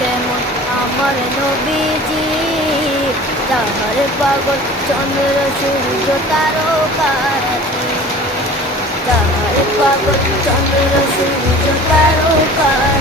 তেমন আমার নবীজি, তাহার পাগল চন্দ্র সূর্য তারকারাজি, তাহার পাগল চন্দ্র সূর্য তারকারাজি।